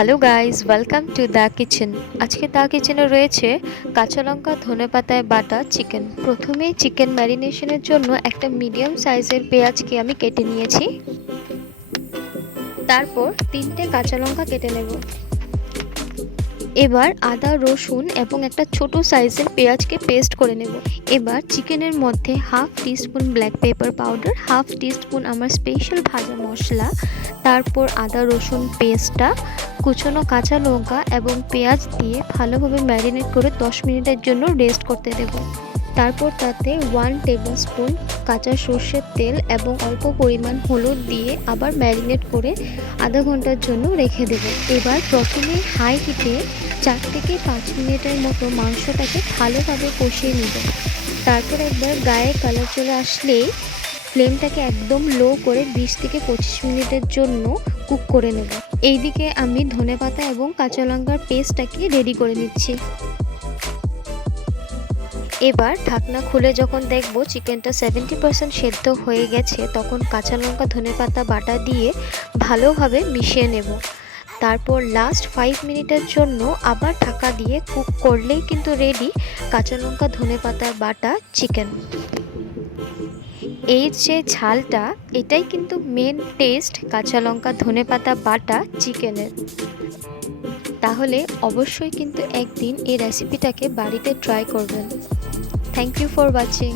Hello guys, welcome to the kitchen. আজকে the কিচেনে রয়েছে কাঁচা লঙ্কা ধনেপাতায় বাটা চিকেন। প্রথমেই চিকেন ম্যারিনেশনের জন্য একটা মিডিয়াম সাইজের পেঁয়াজকে আমি কেটে নিয়েছি। তারপর 3টে কাঁচা লঙ্কা কেটে নেব। এবার আদা রসুন এবং একটা ছোট সাইজের পেঁয়াজকে পেস্ট করে নেব। এবার চিকেনের মধ্যে half teaspoon black pepper powder, half teaspoon আমার স্পেশাল ভাজা মশলা, তারপর আদা রসুন পেস্টটা, কুচনো কাঁচা লঙ্কা এবং পেঁয়াজ দিয়ে ভালোভাবে ম্যারিনেট করে 10 মিনিটের জন্য রেস্ট করতে দেব। তারপর তাতে 1 টেবিলস্পুন কাঁচা সর্ষের তেল এবং অল্প পরিমাণ হলুদ দিয়ে আবার ম্যারিনেট করে আধা ঘন্টার জন্য রেখে দেব। এবার প্রথমে হাই হিটে 4 থেকে 5 মিনিটের মতো মাংসটাকে ভালোভাবে কষিয়ে নেব। তারপর একবার গায়ে কালার চলে আসলেই ফ্লেমটাকে একদম লো করে 20 থেকে 25 মিনিটের জন্য কুক করে নেব। এইদিকে আমি ধনেপাতা এবং কাঁচা লঙ্কার পেস্টটাকে রেডি করে নিচ্ছি। এবার ঢাকনা খুলে যখন দেখব চিকেনটা 70% সেদ্ধ হয়ে গেছে, তখন কাঁচা লঙ্কা ধনেপাতা বাটা দিয়ে ভালোভাবে মিশিয়ে নেব। তারপর লাস্ট 5 মিনিটের জন্য আবার ঢাকা দিয়ে কুক করলেই কিন্তু রেডি কাঁচা লঙ্কা ধনেপাতার বাটা চিকেন। এই যে ঝালটা, এটাই কিন্তু মেন টেস্ট কাঁচা লঙ্কা ধনেপাতা বাটা চিকেনের। তাহলে অবশ্যই কিন্তু একদিন এই রেসিপিটাকে বাড়িতে ট্রাই করবেন। Thank you for watching.